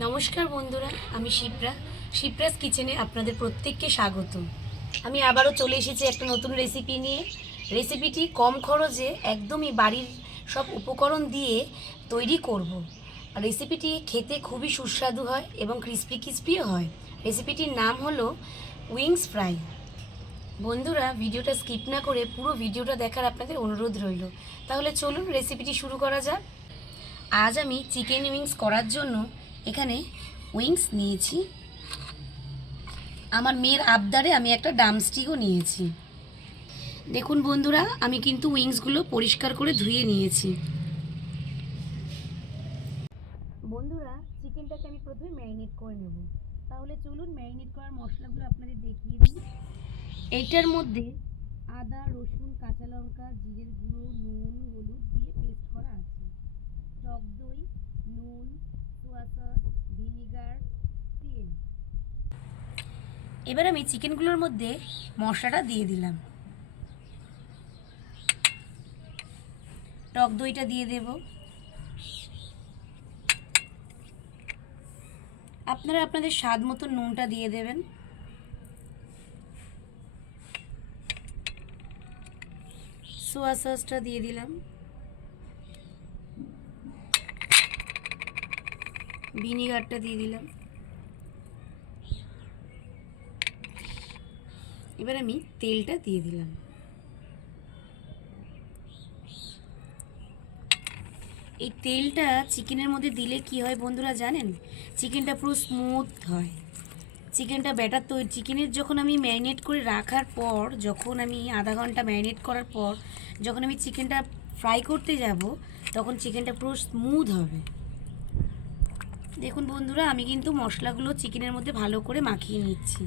নমস্কার বন্ধুরা, আমি শিপ্রাস কিচেনে আপনাদের প্রত্যেককে স্বাগত। আমি আবারও চলে এসেছি একটা নতুন রেসিপি নিয়ে। রেসিপিটি কম খরচে একদমই বাড়ির সব উপকরণ দিয়ে তৈরি করব। আর রেসিপিটি খেতে খুবই সুস্বাদু হয় এবং ক্রিস্পি ক্রিস্পিও হয়। রেসিপিটির নাম হলো উইংস ফ্রাই। বন্ধুরা, ভিডিওটা স্কিপ না করে পুরো ভিডিওটা দেখার আপনাদের অনুরোধ রইল। তাহলে চলুন রেসিপিটি শুরু করা যাক। আজ আমি চিকেন উইংস করার জন্য এখানে উইংস নিয়েছি। আমার মেয়ের আবদারে আমি একটা ড্রামস্টিকও নিয়েছি। দেখুন বন্ধুরা, আমি কিন্তু উইংসগুলো পরিষ্কার করে ধুয়ে নিয়েছি। বন্ধুরা, চিকেনটাকে আমি প্রথমে ম্যারিনেট করে নেব। তাহলে চলুন ম্যারিনেট করার মশলাগুলো আপনাদের দেখিয়ে দিই। এইটার মধ্যে আদা, রসুন, কাঁচা লঙ্কা, জিরের গুঁড়ো, নুন, হলুদ দিয়ে পেস্ট করা আছে। টক দই, নুন, সোয়া সস, ভিনিগার, তেল। এবার আমি চিকেনগুলোর মধ্যে মশলাটা দিয়ে দিলাম। টক দইটা দিয়ে দেব। আপনারা আপনাদের স্বাদ মতো নুনটা দিয়ে দেবেন। সোয়া সসটা দিয়ে দিলাম। ভিনিগারটা দিয়ে দিলাম। এবার আমি তেলটা দিয়ে দিলাম। এই তেলটা চিকেনের মধ্যে দিলে কি হয় বন্ধুরা জানেন? চিকেনটা পুরো স্মুথ হয়। চিকেনটা ব্যাটার তৈরি চিকেনের যখন আমি ম্যারিনেট করে রাখার পর, যখন আমি আধা ঘন্টা ম্যারিনেট করার পর যখন আমি চিকেনটা ফ্রাই করতে যাব, তখন চিকেনটা পুরো স্মুথ হবে। দেখুন বন্ধুরা, আমি কিন্তু মশলাগুলো চিকেনের মধ্যে ভালো করে মাখিয়ে নিচ্ছি।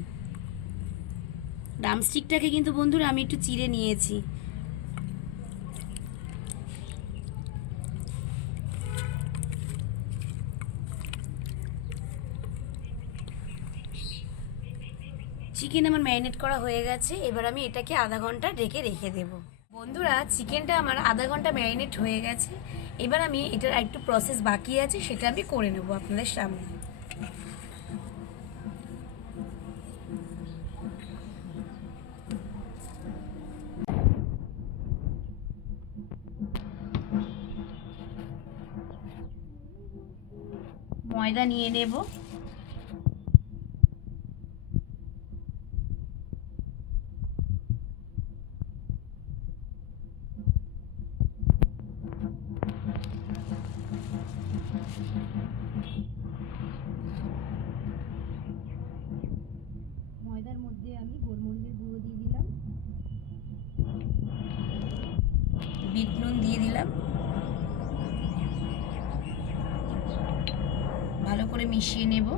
ড্রামস্টিকটাকে কিন্তু বন্ধুরা আমি একটু চিড়ে নিয়েছি। চিকেন আমার ম্যারিনেট করা হয়ে গেছে। এবার আমি এটাকে আধা ঘন্টা ঢেকে রেখে দেব। বন্ধুরা, চিকেনটা আমার আধা ঘন্টা ম্যারিনেট হয়ে গেছে। এবার আমি এটার একটু প্রসেস বাকি আছে, সেটা আমি করে নেব আপনাদের সামনে। ময়দা নিয়ে নেব। ময়দার মধ্যে আমি গোলমরিচের গুঁড়ো দিয়ে দিলাম, বিট নুন দিয়ে দিলাম, ভালো করে মিশিয়ে নেব।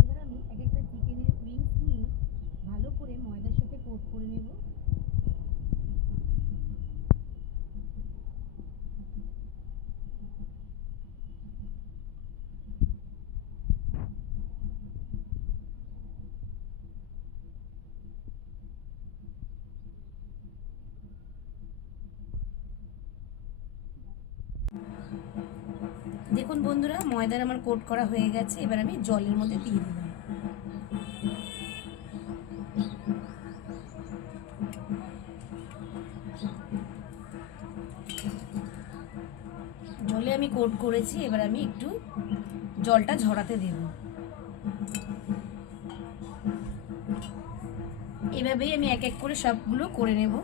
এবার আমি এক একটা চিকেনের উইংস নিয়ে ভালো করে ময়দার সাথে কোট করে নেব। দেখুন বন্ধুরা, ময়দার আমার কোট করা হয়ে গেছে। এবার আমি জলের মধ্যে দিয়ে দিলাম। জলে আমি কোট করেছি। এবার আমি একটু জলটা ঝরাতে দেব। এভাবেই আমি এক এক করে সবগুলো করে নেব।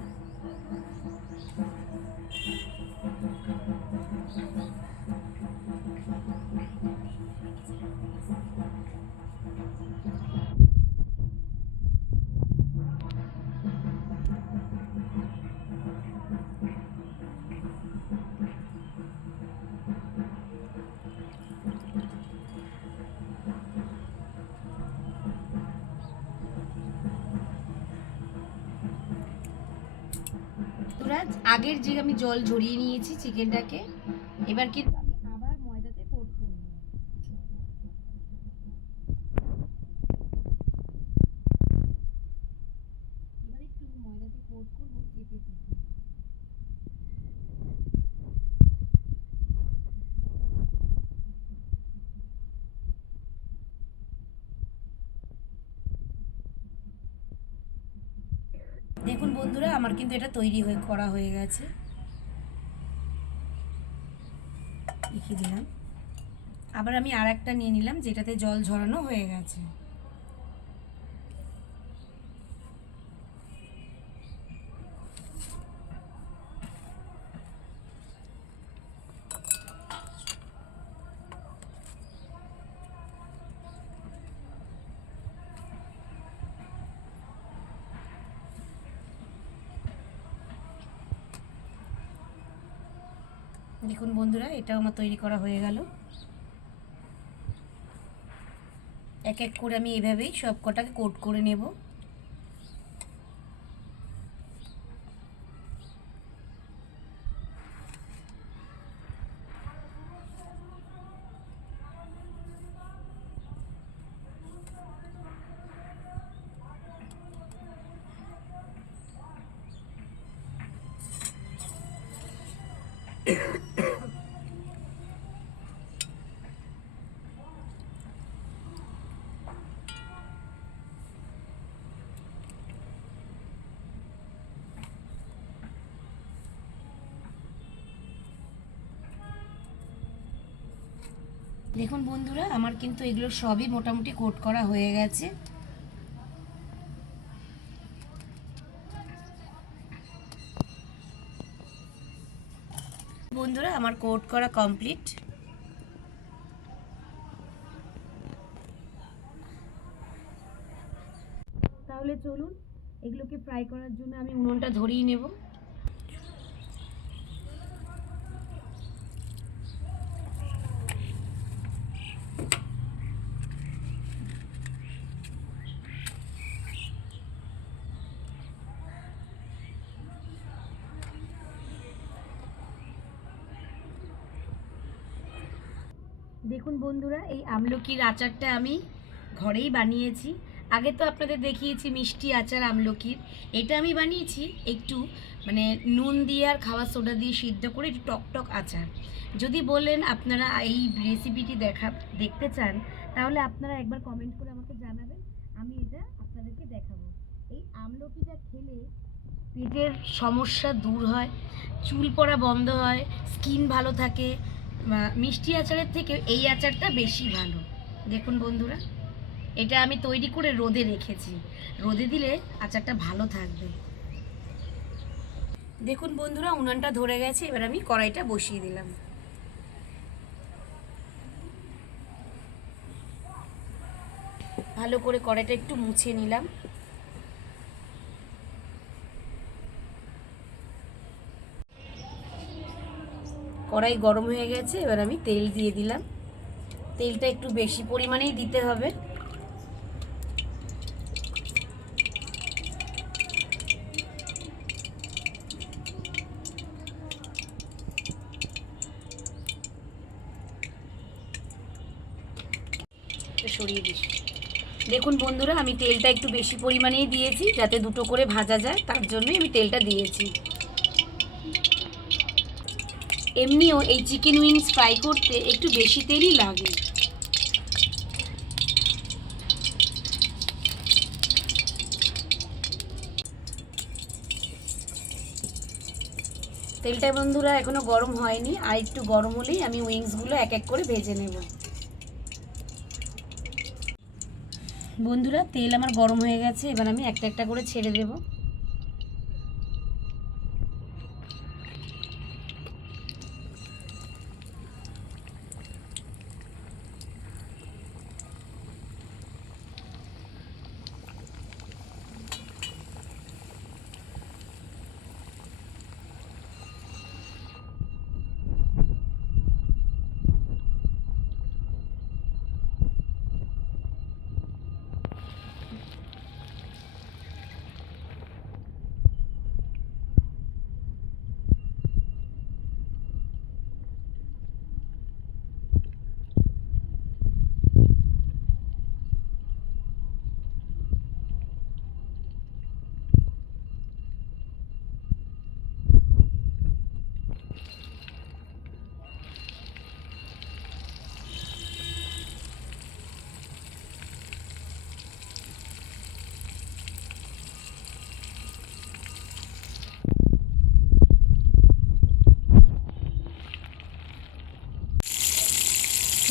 তোরা আগের যে আমি জল ঝরিয়ে নিয়েছি চিকেনটাকে, এবার কিন্তু আমি আবার ময়দাতে কোট করব। দেখুন বন্ধুরা, আমার কিন্তু এটা তৈরি করা হয়ে গেছে। লিখে দিলাম। আবার আমি আর একটা নিয়ে নিলাম যেটাতে জল ঝরানো হয়ে গেছে। দেখুন বন্ধুরা, এটাও আমার তৈরি করা হয়ে গেল। এক এক করে আমি এভাবেই সব কটাকে কোট করে নেব। দেখুন বন্ধুরা, আমার কিন্তু এগুলো সবই মোটামুটি কোট করা হয়ে গেছে। বন্ধুরা, আমার কোট করা কমপ্লিট। তাহলে চলুন এগুলোকে ফ্রাই করার জন্য আমি উনুনটা ধরিয়ে নেব। দেখুন বন্ধুরা, এই আমলকির আচারটা আমি ঘরেই বানিয়েছি। আগে তো আপনাদের দেখিয়েছি মিষ্টি আচার আমলকির। এটা আমি বানিয়েছি একটু মানে নুন দিয়ে আর খাওয়া সোডা দিয়ে সিদ্ধ করে একটু টকটক আচার। যদি বলেন আপনারা এই রেসিপিটি দেখতে চান, তাহলে আপনারা একবার কমেন্ট করে আমাকে জানাবেন, আমি এটা আপনাদেরকে দেখাবো। এই আমলকিটা খেলে পেটের সমস্যা দূর হয়, চুল পড়া বন্ধ হয়, স্কিন ভালো থাকে। মিষ্টি আচারের থেকে এই আচারটা বেশি ভালো। দেখুন বন্ধুরা, এটা আমি তৈরি করে রোদে রেখেছি। রোদে দিলে আচারটা ভালো থাকবে। দেখুন বন্ধুরা, উনানটা ধরে গেছে। এবার আমি কড়াইটা বসিয়ে দিলাম। ভালো করে কড়াইটা একটু মুছে নিলাম। কড়াই গরম হয়ে গেছে, এবার আমি তেল দিয়ে দিলাম। তেলটা একটু বেশি পরিমাণেই দিতে হবে। সরিয়ে দিস। দেখুন বন্ধুরা, আমি তেলটা একটু বেশি পরিমাণেই দিয়েছি যাতে দুটো করে ভাজা যায়, তার জন্যই আমি তেলটা দিয়েছি। এমনিও এই চিকেন উইংস ফ্রাই করতে একটু বেশি তেলই লাগে। তেলটা বন্ধুরা এখনো গরম হয়নি, আর একটু গরম হলেই আমি উইংসগুলো এক এক করে ভেজে নেব। বন্ধুরা, তেল আমার গরম হয়ে গেছে, এবার আমি একটা একটা করে ছেড়ে দেব।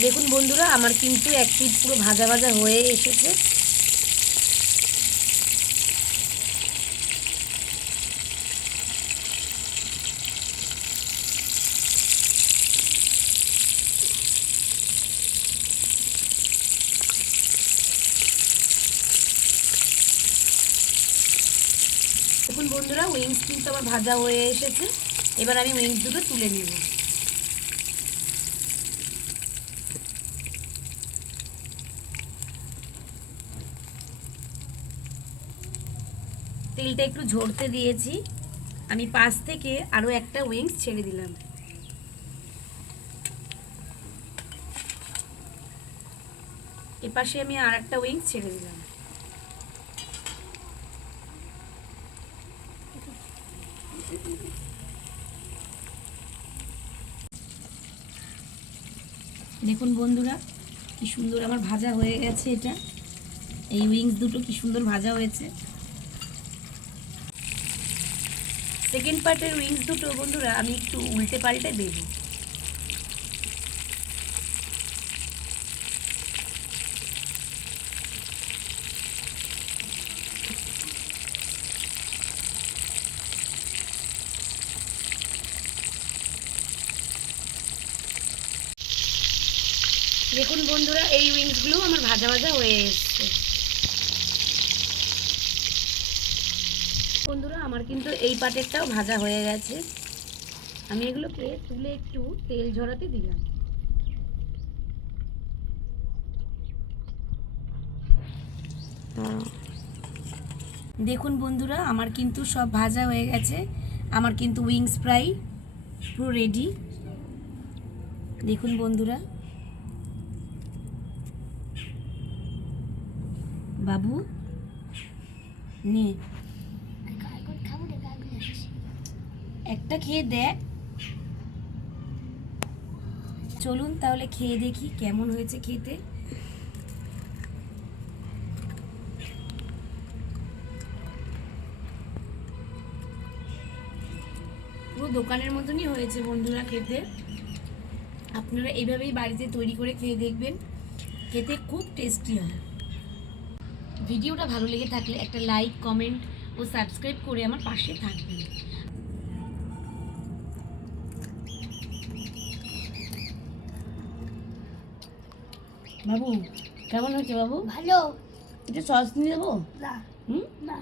দেখুন বন্ধুরা, আমার কিন্তু এক পিঠ পুরো ভাজা ভাজা হয়ে এসেছে। দেখুন বন্ধুরা, উইংস কিন্তু আমার ভাজা হয়ে এসেছে। এবার আমি উইংস দুটো তুলে নেব। তেলটা একটু ঝরতে দিয়েছি, আমি পাশ থেকে আরও একটা উইংস ছেড়ে দিলাম। এপাশে আমি আর একটা উইংস ছেড়ে দিলাম। দেখুন বন্ধুরা, কি সুন্দর আমার ভাজা হয়ে গেছে। এটা এই উইংস দুটো কি সুন্দর ভাজা হয়েছে। সেকেন্ড পার্টের উইংস দুটো বন্ধুরা আমি একটু উল্টে পাল্টে দেব। দেখুন বন্ধুরা, এই উইংসগুলো আমার ভাজা ভাজা হয়ে এসছে। বন্ধুরা, আমার কিন্তু এই পাটেরটাও ভাজা হয়ে গেছে। আমি এগুলোকে তুলে একটু তেল ঝরাতে দিলাম। দেখুন বন্ধুরা, আমার কিন্তু সব ভাজা হয়ে গেছে। আমার কিন্তু উইংস ফ্রাই পুরো রেডি। দেখুন বন্ধুরা, বাবু নে একটা খেয়ে দেখ। চলুন তাহলে খেয়ে দেখি কেমন হয়েছে খেতে। পুরো দোকানের মতনই হয়েছে বন্ধুরা খেতে। আপনারা এইভাবেই বাড়িতে তৈরি করে খেয়ে দেখবেন, খেতে খুব টেস্টি হয়। ভিডিওটা ভালো লেগে থাকলে একটা লাইক, কমেন্ট ও সাবস্ক্রাইব করে আমার পাশে থাকবেন। বাবু কেমন হয়েছে বাবু? ভালো। এটা সস নিয়ে দেবো? না হুম না